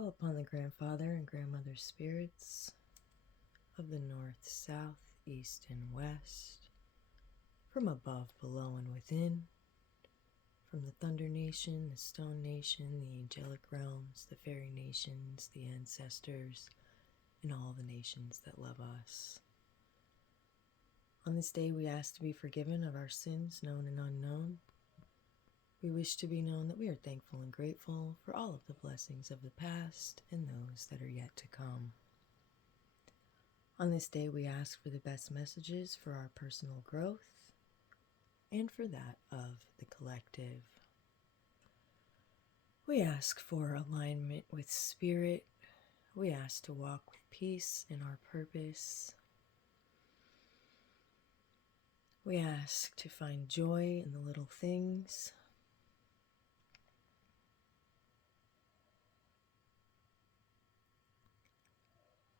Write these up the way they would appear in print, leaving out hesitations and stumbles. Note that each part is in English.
Call upon the grandfather and grandmother spirits of the north, south, east, and west, from above, below, and within, from the Thunder Nation, the Stone Nation, the angelic realms, the fairy nations, the ancestors, and all the nations that love us. On this day, we ask to be forgiven of our sins, known and unknown. We wish to be known that we are thankful and grateful for all of the blessings of the past and those that are yet to come. On this day, we ask for the best messages for our personal growth and for that of the collective. We ask for alignment with spirit. We ask to walk with peace in our purpose. We ask to find joy in the little things.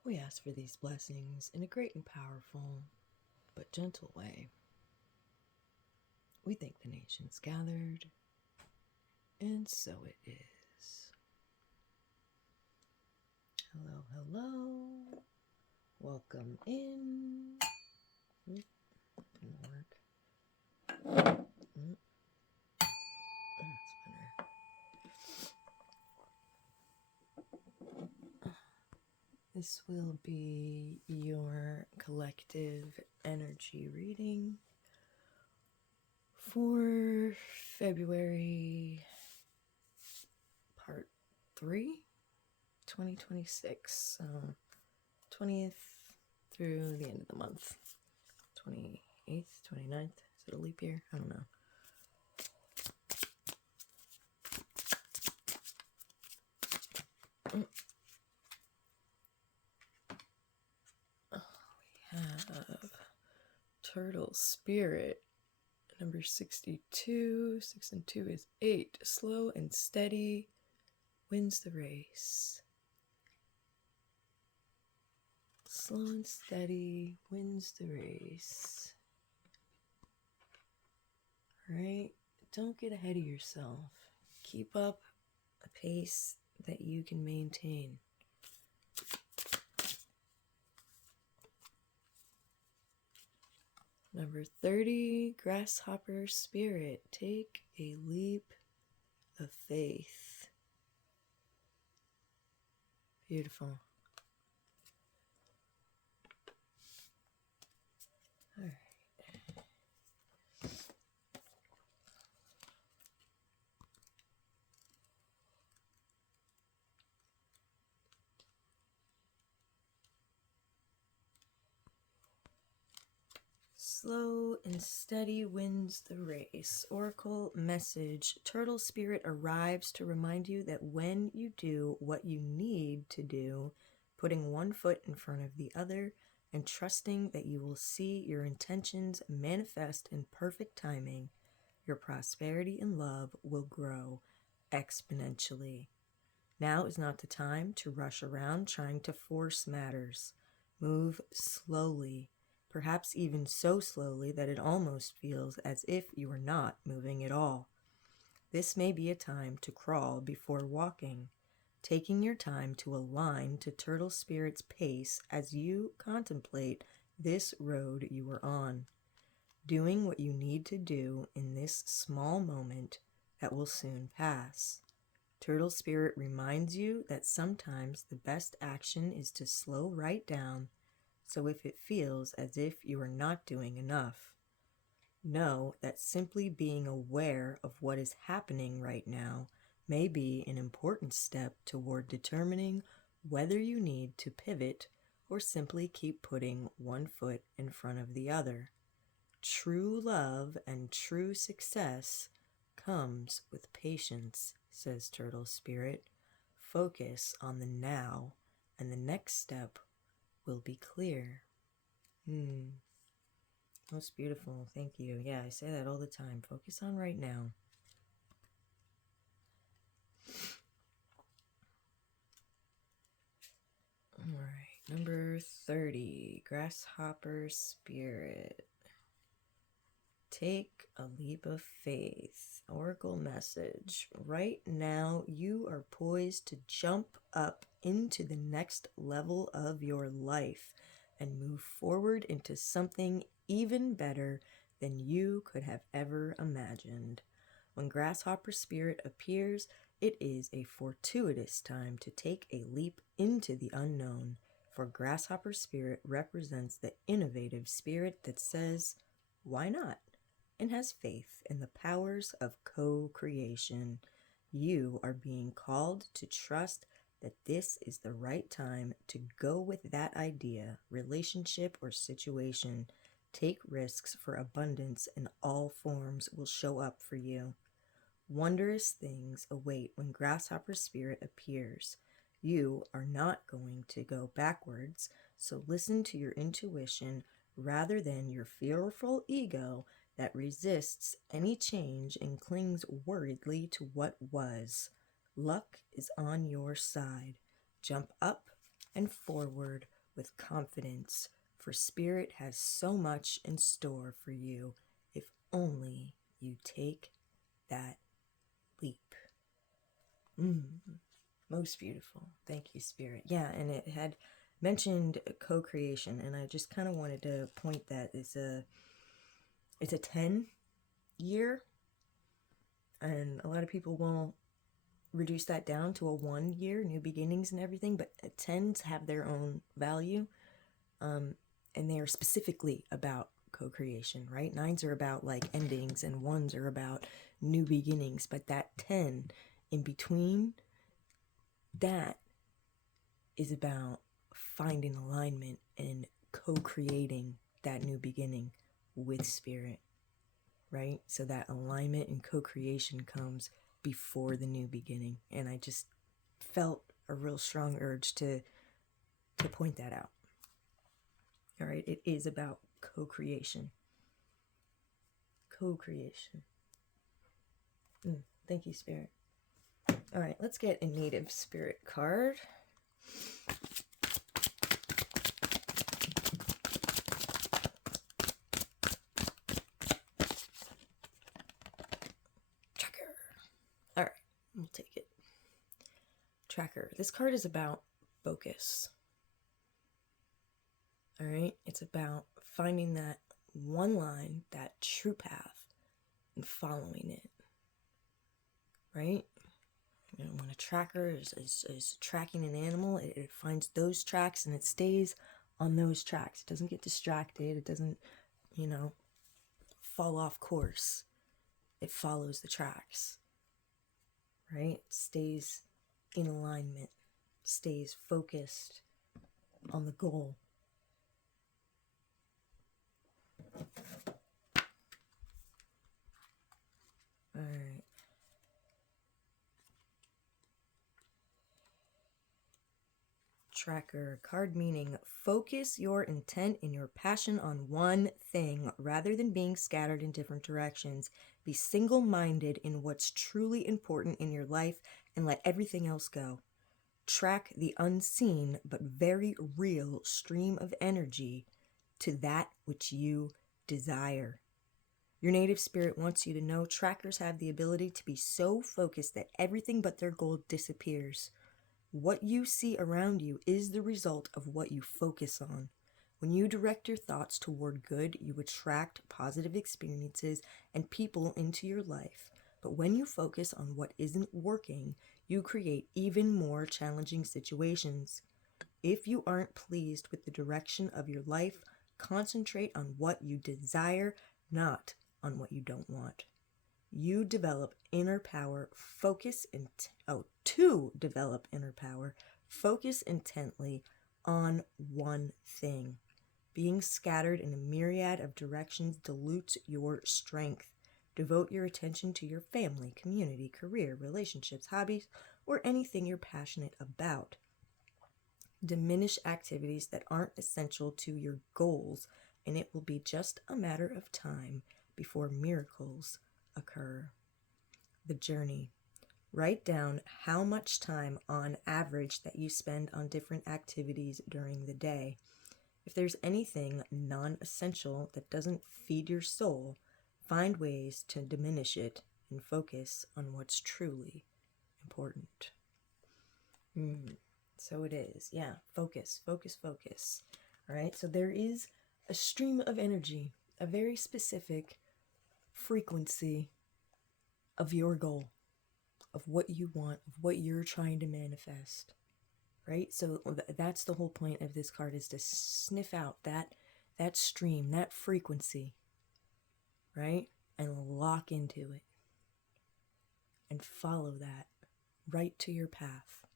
We ask for these blessings in a great and powerful but gentle way. We thank the nations gathered, and so it is. Hello, hello. Welcome in. Didn't work. That's better. This will be your collective energy reading for February part 3, 2026. 20th through the end of the month. 28th, 29th. Is it a leap year? I don't know. We have Turtle Spirit, number 62. 6 and 2 is 8. Slow and steady wins the race. Slow and steady wins the race. Alright, don't get ahead of yourself. Keep up a pace that you can maintain. Number 30, Grasshopper Spirit. Take a leap of faith. Beautiful. All right. Slow and steady wins the race. Oracle message. Turtle Spirit arrives to remind you that when you do what you need to do, putting one foot in front of the other and trusting that you will see your intentions manifest in perfect timing, your prosperity and love will grow exponentially. Now is not the time to rush around trying to force matters. Move slowly. Perhaps even so slowly that it almost feels as if you are not moving at all. This may be a time to crawl before walking, taking your time to align to Turtle Spirit's pace as you contemplate this road you are on, doing what you need to do in this small moment that will soon pass. Turtle Spirit reminds you that sometimes the best action is to slow right down. So if it feels as if you are not doing enough, know that simply being aware of what is happening right now may be an important step toward determining whether you need to pivot or simply keep putting one foot in front of the other. True love and true success comes with patience, says Turtle Spirit. Focus on the now, and the next step will be clear. That's beautiful. Thank you. Yeah, I say that all the time. Focus on right now. All right, number 30, Grasshopper Spirit. Take a leap of faith. Oracle message. Right now, you are poised to jump up into the next level of your life and move forward into something even better than you could have ever imagined. When Grasshopper Spirit appears, it is a fortuitous time to take a leap into the unknown, for Grasshopper Spirit represents the innovative spirit that says, why not? And has faith in the powers of co-creation. You are being called to trust that this is the right time to go with that idea, relationship, or situation. Take risks, for abundance in all forms will show up for you. Wondrous things await when Grasshopper Spirit appears. You are not going to go backwards, so listen to your intuition rather than your fearful ego that resists any change and clings worriedly to what was. Luck is on your side. Jump up and forward with confidence, for Spirit has so much in store for you if only you take that leap. Most beautiful. Thank you, Spirit. Yeah, and it had mentioned co-creation, and I just kind of wanted to point that it's a 10 year, and a lot of people will reduce that down to a 1 year, new beginnings and everything, but 10s have their own value, and they are specifically about co-creation, right? 9s are about like endings, and 1s are about new beginnings, but that 10 in between, that is about finding alignment and co-creating that new beginning with Spirit, right? So that alignment and co-creation comes before the new beginning, and I just felt a real strong urge to point that out. All right, it is about co-creation. Co-creation. Thank you, Spirit. All right, let's get a native spirit card. Tracker. All right, we'll take it. Tracker. This card is about focus. All right, it's about finding that one line, that true path, and following it. Right? You know, when a tracker is tracking an animal, it finds those tracks and it stays on those tracks. It doesn't get distracted. It doesn't, fall off course. It follows the tracks. Right? It stays in alignment, stays focused on the goal. All right. Tracker card meaning: focus your intent and your passion on one thing rather than being scattered in different directions. Be single-minded in what's truly important in your life and let everything else go. Track the unseen but very real stream of energy to that which you desire. Your native spirit wants you to know trackers have the ability to be so focused that everything but their goal disappears. What you see around you is the result of what you focus on. When you direct your thoughts toward good, you attract positive experiences and people into your life. But when you focus on what isn't working, you create even more challenging situations. If you aren't pleased with the direction of your life, concentrate on what you desire, not on what you don't want. You develop inner power, to develop inner power, focus intently on one thing. Being scattered in a myriad of directions dilutes your strength. Devote your attention to your family, community, career, relationships, hobbies, or anything you're passionate about. Diminish activities that aren't essential to your goals, and it will be just a matter of time before miracles occur. The journey. Write down how much time on average that you spend on different activities during the day. If there's anything non-essential that doesn't feed your soul, find ways to diminish it and focus on what's truly important. So it is. Yeah. Focus, focus, focus. All right. So there is a stream of energy, a very specific frequency of your goal, of what you want, of what you're trying to manifest. Right? So that's the whole point of this card, is to sniff out that stream, that frequency, right? And lock into it. And follow that right to your path.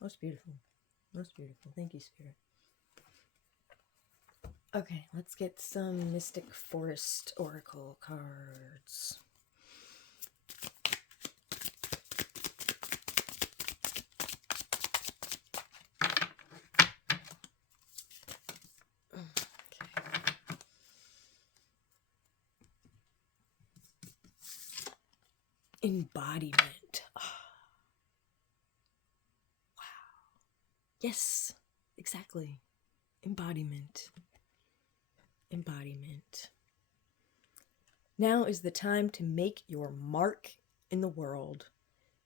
Most beautiful. Most beautiful. Thank you, Spirit. Okay, let's get some Mystic Forest Oracle cards. Embodiment. Oh. Wow. Yes, exactly. Embodiment. Embodiment. Now is the time to make your mark in the world.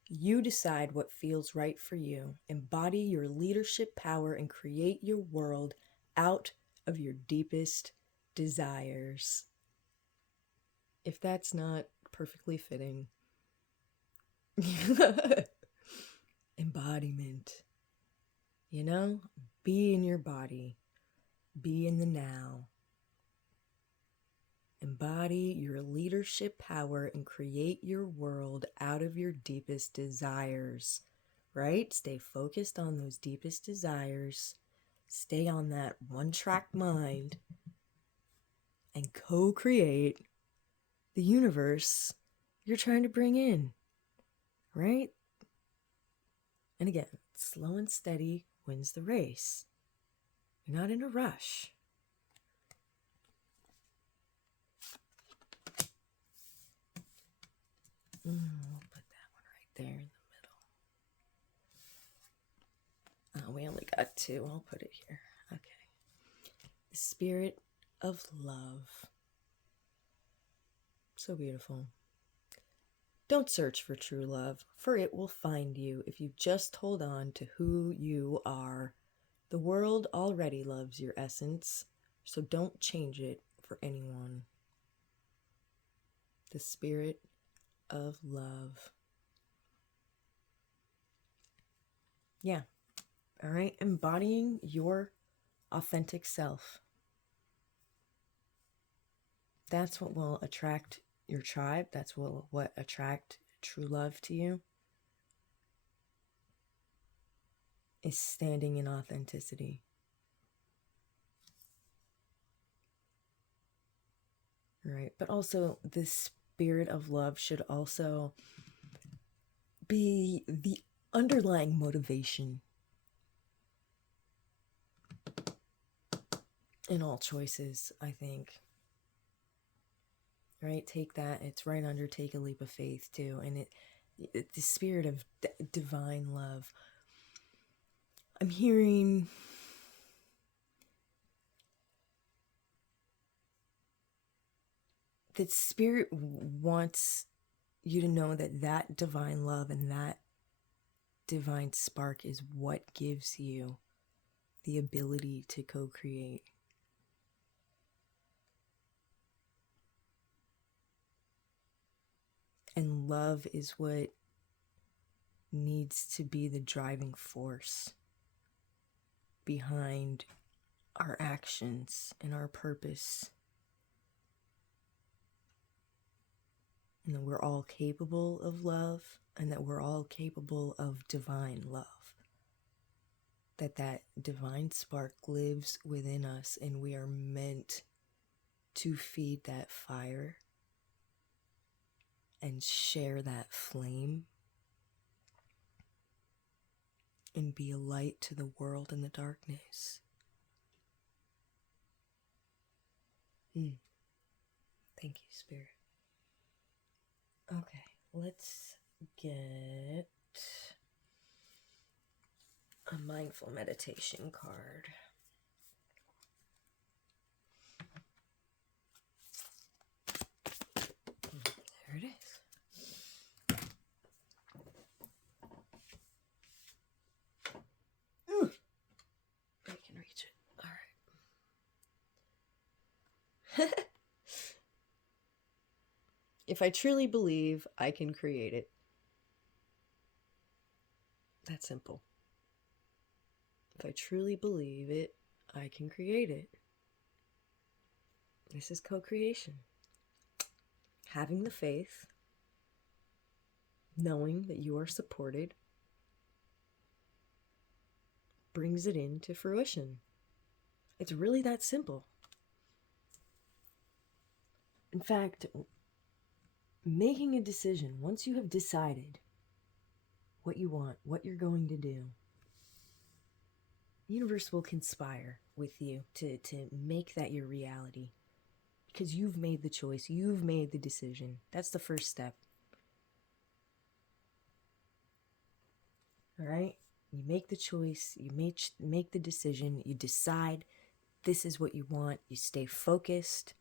You decide what feels right for you. Embody your leadership power and create your world out of your deepest desires. If that's not perfectly fitting. Embodiment. You know, be in your body. Be in the now. Embody your leadership power and create your world out of your deepest desires. Right? Stay focused on those deepest desires. Stay on that one-track mind and co-create the universe you're trying to bring in. Right? And again, slow and steady wins the race. You're not in a rush. We'll put that one right there in the middle. We only got two. I'll put it here. Okay. The spirit of love. So beautiful. Don't search for true love, for it will find you if you just hold on to who you are. The world already loves your essence, so don't change it for anyone. The spirit of love. Yeah. All right. Embodying your authentic self. That's what will attract your tribe. That's what attract true love to you. Is standing in authenticity. Right. But also the spirit of love should also be the underlying motivation in all choices, I think. Right? Take that. It's right under take a leap of faith too. And the spirit of divine love. I'm hearing that spirit wants you to know that divine love and that divine spark is what gives you the ability to co-create. And love is what needs to be the driving force behind our actions and our purpose. And that we're all capable of love, and that we're all capable of divine love. That divine spark lives within us, and we are meant to feed that fire and share that flame and be a light to the world in the darkness. Thank you, Spirit. Okay, let's get a mindful meditation card. If I truly believe, I can create it. That's simple. If I truly believe it, I can create it. This is co-creation. Having the faith, knowing that you are supported, brings it into fruition. It's really that simple. In fact, making a decision, once you have decided what you want, what you're going to do, the universe will conspire with you to make that your reality. Because you've made the choice, you've made the decision. That's the first step. All right? You make the choice, you make the decision, you decide this is what you want, you stay focused,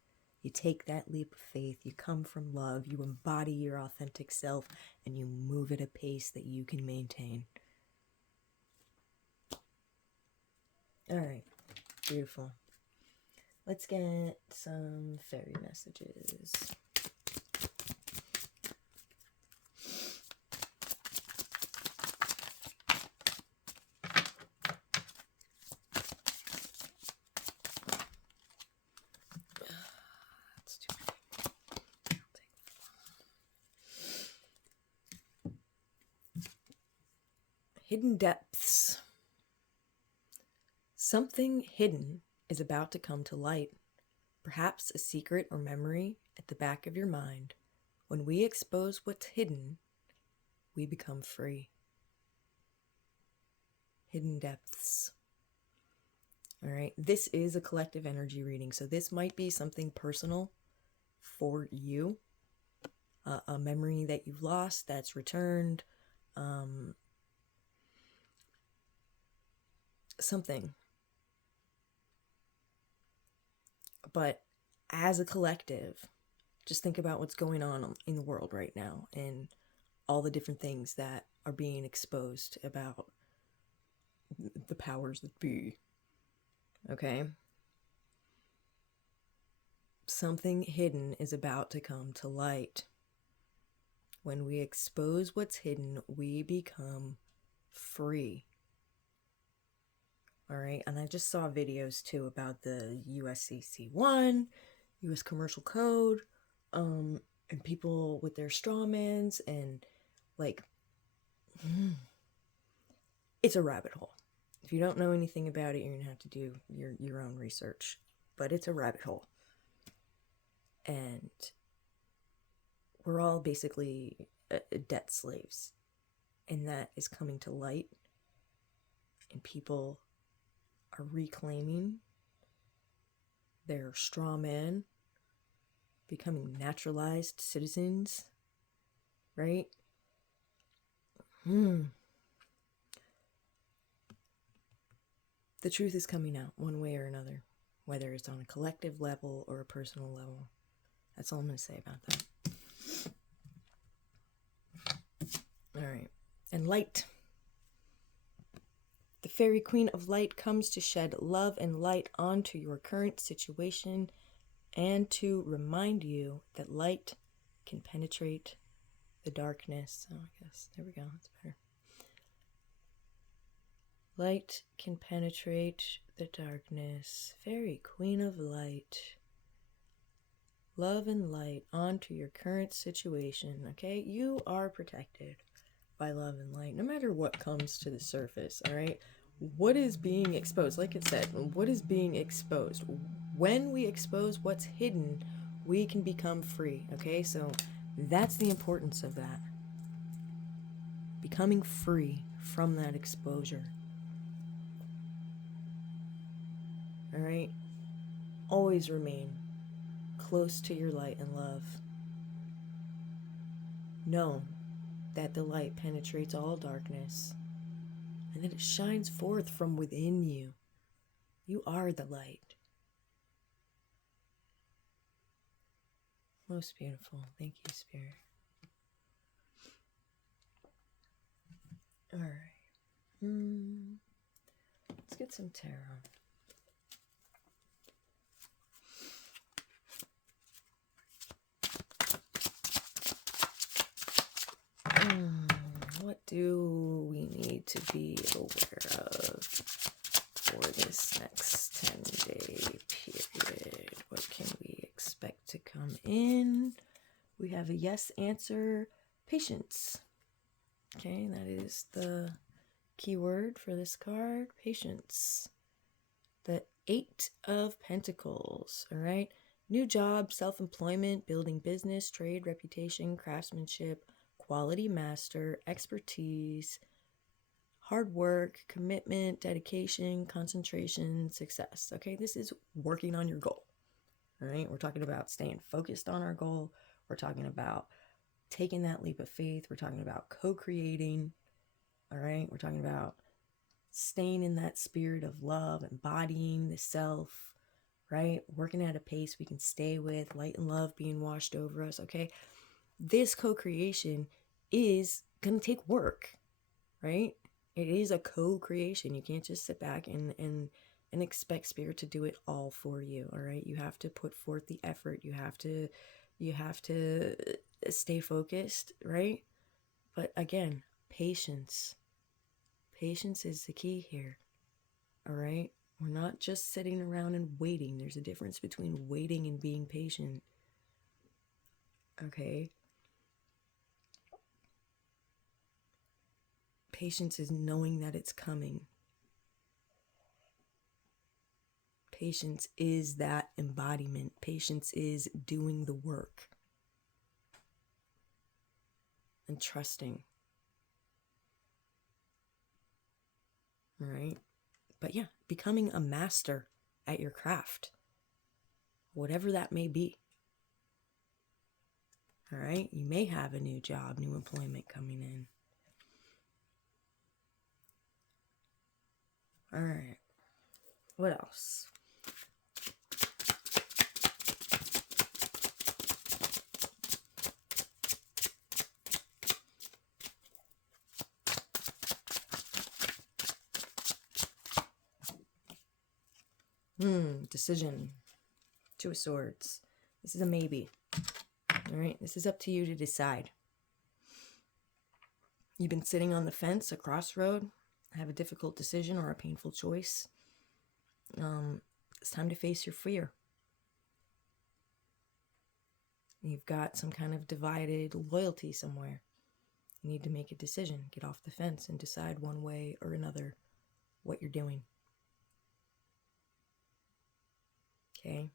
you take that leap of faith, you come from love, you embody your authentic self, and you move at a pace that you can maintain. All right, beautiful. Let's get some fairy messages. Hidden depths. Something hidden is about to come to light, perhaps a secret or memory at the back of your mind. When we expose what's hidden, we become free. Hidden depths. All right, this is a collective energy reading, so this might be something personal for you, a memory that you've lost that's returned, something. But as a collective, just think about what's going on in the world right now and all the different things that are being exposed about the powers that be. Okay? Something hidden is about to come to light. When we expose what's hidden, we become free. All right, and I just saw videos too about the USCC1, US Commercial Code, and people with their strawmans, and like, it's a rabbit hole. If you don't know anything about it, you're gonna have to do your own research, but it's a rabbit hole. And we're all basically debt slaves, and that is coming to light, and people are reclaiming their straw man, becoming naturalized citizens, right? The truth is coming out one way or another, whether it's on a collective level or a personal level. That's all I'm going to say about that. All right. And light. The Fairy Queen of Light comes to shed love and light onto your current situation and to remind you that light can penetrate the darkness. Oh, I guess. There we go. That's better. Light can penetrate the darkness. Fairy Queen of Light. Love and light onto your current situation, okay? You are protected by love and light, no matter what comes to the surface, all right? What is being exposed? Like it said, what is being exposed? When we expose what's hidden, we can become free, okay? So that's the importance of that. Becoming free from that exposure. All right? Always remain close to your light and love. Know that the light penetrates all darkness and that it shines forth from within you. You are the light. Most beautiful. Thank you, Spirit. All right. Let's get some tarot. do we need to be aware of for this next 10-day period? What can we expect to come in? We have a yes answer, patience. Okay, that is the keyword for this card, patience. The 8 of Pentacles, all right? New job, self-employment, building business, trade, reputation, craftsmanship, quality master, expertise, hard work, commitment, dedication, concentration, success. Okay, this is working on your goal. All right, we're talking about staying focused on our goal. We're talking about taking that leap of faith. We're talking about co-creating. All right, we're talking about staying in that spirit of love, embodying the self, right? Working at a pace we can stay with, light and love being washed over us, okay? This co-creation is going to take work, right? It is a co-creation. You can't just sit back and expect spirit to do it all for you, all right? You have to put forth the effort. You have to stay focused, right? But again, patience. Patience is the key here, all right? We're not just sitting around and waiting. There's a difference between waiting and being patient, okay? Patience is knowing that it's coming. Patience is that embodiment. Patience is doing the work and trusting. All right? But yeah, becoming a master at your craft, whatever that may be. All right? You may have a new job, new employment coming in. All right. What else? Decision. 2 of Swords. This is a maybe. All right, this is up to you to decide. You've been sitting on the fence, a crossroad, have a difficult decision or a painful choice. It's time to face your fear. You've got some kind of divided loyalty somewhere. You need to make a decision, get off the fence and decide one way or another what you're doing. Okay?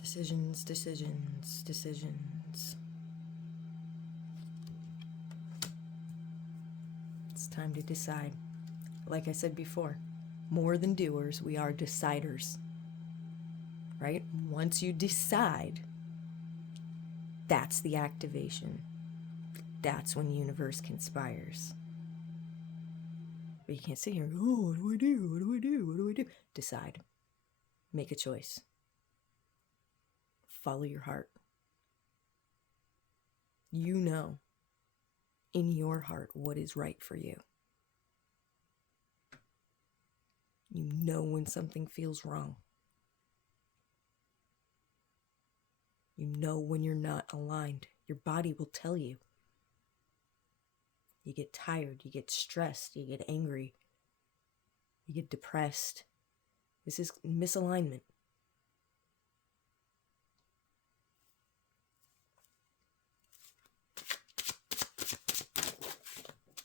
Decisions, decisions, decisions. It's time to decide. Like I said before, more than doers, we are deciders. Right? Once you decide, that's the activation. That's when the universe conspires. But you can't sit here and go, oh, what do I do? What do I do? What do I do? Decide. Make a choice. Follow your heart. You know in your heart what is right for you. You know when something feels wrong. You know when you're not aligned. Your body will tell you. You get tired, you get stressed, you get angry, you get depressed. This is misalignment.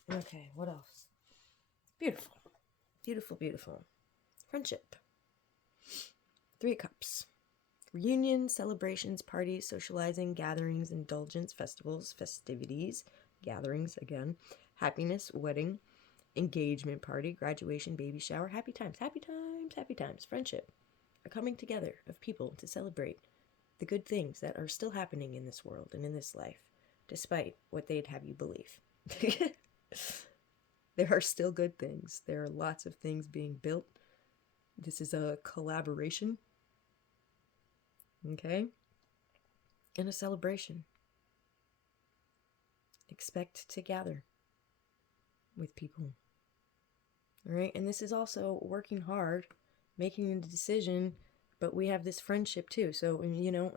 Okay, what else? Beautiful. Beautiful, beautiful. Friendship. 3 of Cups. Reunions, celebrations, parties, socializing, gatherings, indulgence, festivals, festivities, gatherings again, happiness, wedding, engagement party, graduation, baby shower, happy times, happy times, happy times. Friendship. A coming together of people to celebrate the good things that are still happening in this world and in this life, despite what they'd have you believe. There are still good things. There are lots of things being built. This is a collaboration. Okay? And a celebration. Expect to gather with people. All right? And this is also working hard, making a decision, But we have this friendship too. So,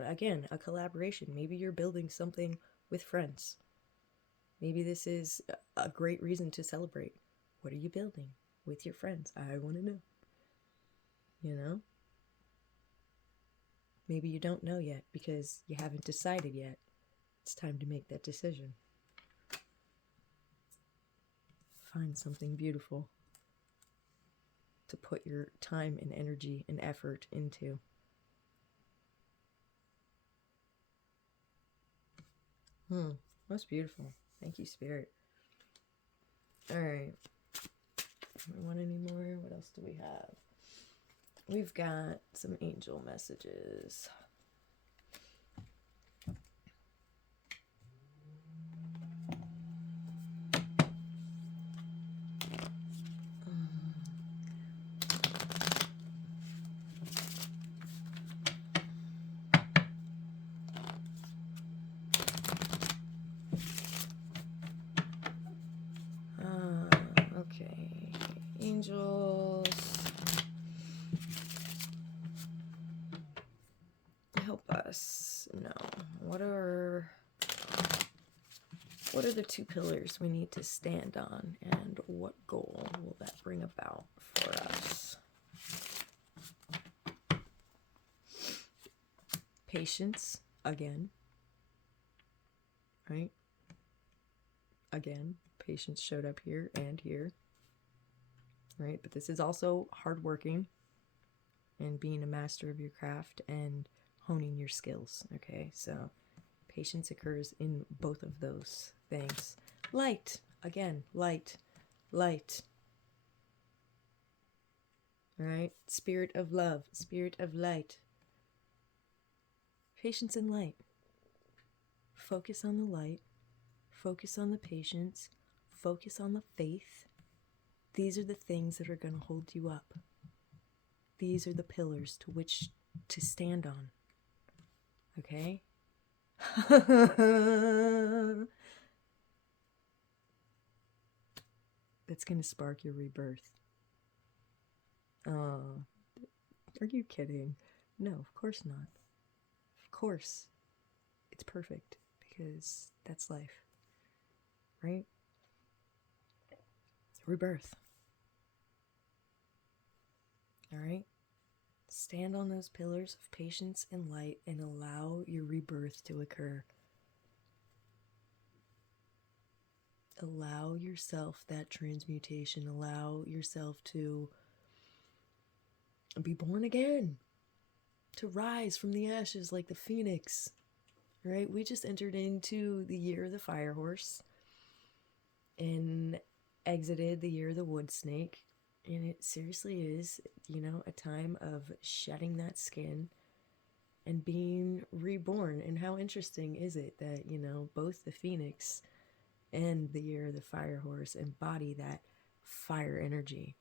again, a collaboration. Maybe you're building something with friends. Maybe this is a great reason to celebrate. What are you building with your friends? I want to know. Maybe you don't know yet because you haven't decided yet. It's time to make that decision. Find something beautiful to put your time and energy and effort into. That's beautiful. Thank you, Spirit. All right. Do we want any more? What else do we have? We've got some angel messages. Okay. Angels, help us know what are the two pillars we need to stand on, and what goal will that bring about for us? Patience, again. Right? Again, patience showed up here and here. Right? But this is also hardworking and being a master of your craft and honing your skills. Okay, so patience occurs in both of those things. Light, again, light. Right? Spirit of love, spirit of light. Patience and light. Focus on the light. Focus on the patience. Focus on the faith. These are the things that are going to hold you up. These are the pillars to which to stand on. Okay? That's going to spark your rebirth. Are you kidding? No, of course not. Of course. It's perfect because that's life. Right? Rebirth. All right? Stand on those pillars of patience and light and allow your rebirth to occur. Allow yourself that transmutation. Allow yourself to be born again. To rise from the ashes like the phoenix. Right? We just entered into the year of the fire horse and exited the year of the wood snake. And it seriously is, a time of shedding that skin and being reborn. And how interesting is it that, both the phoenix and the year of the fire horse embody that fire energy.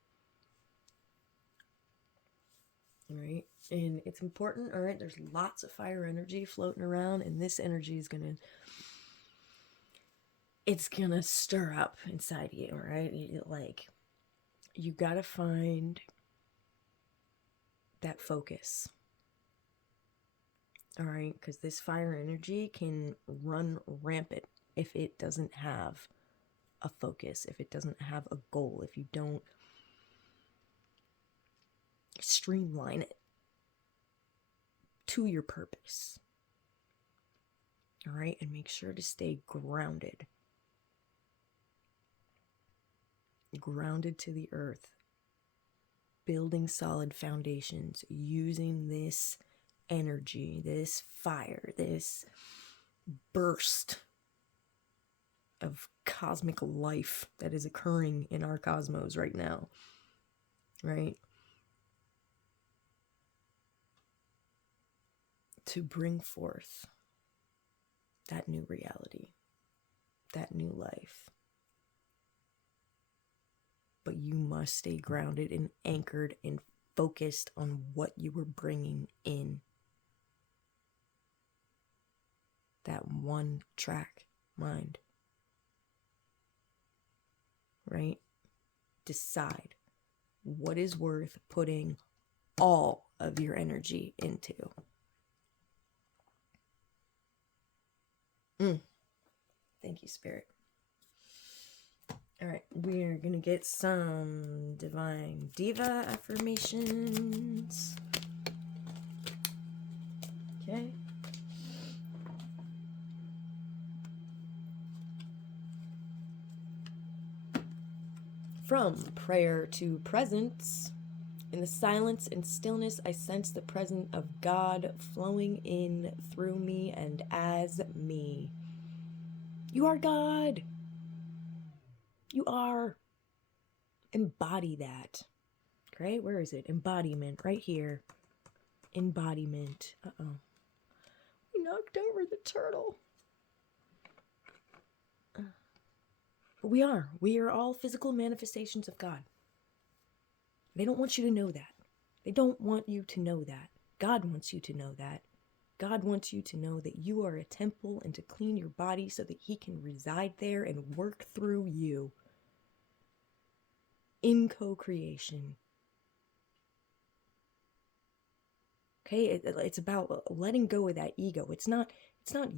Right? And it's important, all right? There's lots of fire energy floating around, and this energy is it's gonna stir up inside you, right? You gotta find that focus. All right, because this fire energy can run rampant if it doesn't have a focus, if it doesn't have a goal, if you don't streamline it to your purpose. All right, and make sure to stay grounded. Grounded to the earth. Building solid foundations, using this energy, this fire, this burst of cosmic life that is occurring in our cosmos right now, right? To bring forth that new reality, that new life. But you must stay grounded and anchored and focused on what you were bringing in. That one track mind. Right? Decide what is worth putting all of your energy into. Thank you, Spirit. All right, we are going to get some Divine Diva affirmations. Okay. From prayer to presence, in the silence and stillness, I sense the presence of God flowing in through me and as me. You are God. You are. Embody that. Great. Where is it? Embodiment. Right here. Embodiment. Uh-oh. We knocked over the turtle. But we are. We are all physical manifestations of God. They don't want you to know that. They don't want you to know that. God wants you to know that. God wants you to know that you are a temple and to clean your body so that He can reside there and work through you in co-creation. Okay, it's about letting go of that ego. It's not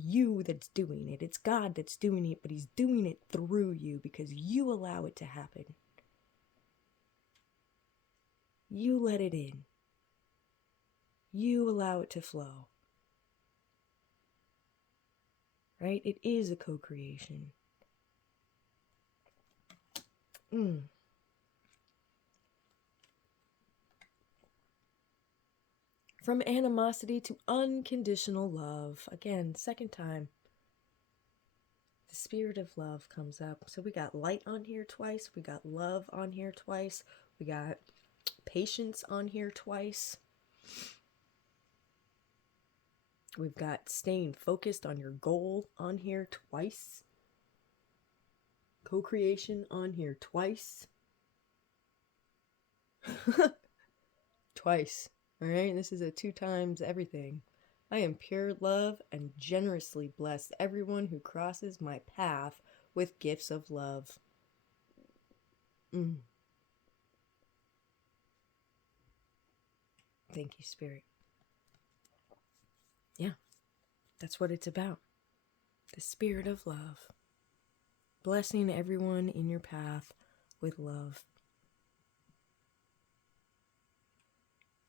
you that's doing it. It's God that's doing it, but He's doing it through you because you allow it to happen. You let it in. You allow it to flow. Right? It is a co-creation. From animosity to unconditional love. Again, second time. The spirit of love comes up. So we got light on here twice. We got love on here twice. We got patience on here twice. We've got staying focused on your goal on here twice. Co-creation on here twice. Twice. All right, this is a 2 times everything. I am pure love and generously bless everyone who crosses my path with gifts of love. Thank you, Spirit. Yeah, that's what it's about. The spirit of love. Blessing everyone in your path with love.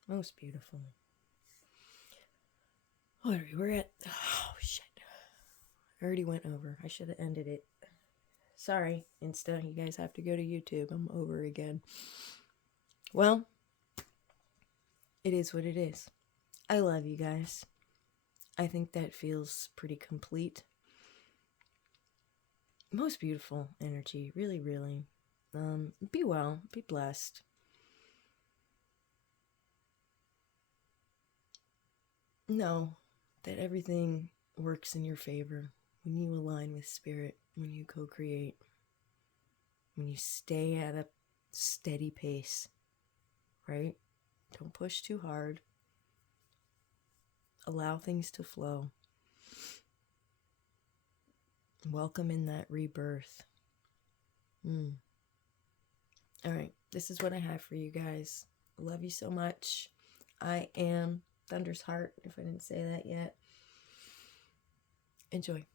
Most beautiful. What are we? We're at... Oh, shit. I already went over. I should have ended it. Sorry. Instead, you guys have to go to YouTube. I'm over again. Well, it is what it is. I love you guys. I think that feels pretty complete. Most beautiful energy. Really, really. Be well. Be blessed. Know that everything works in your favor when you align with Spirit, when you co-create, when you stay at a steady pace, right? Don't push too hard. Allow things to flow. Welcome in that rebirth. All right, this is what I have for you guys. I love you so much. I am Thunder's Heart, if I didn't say that yet. Enjoy.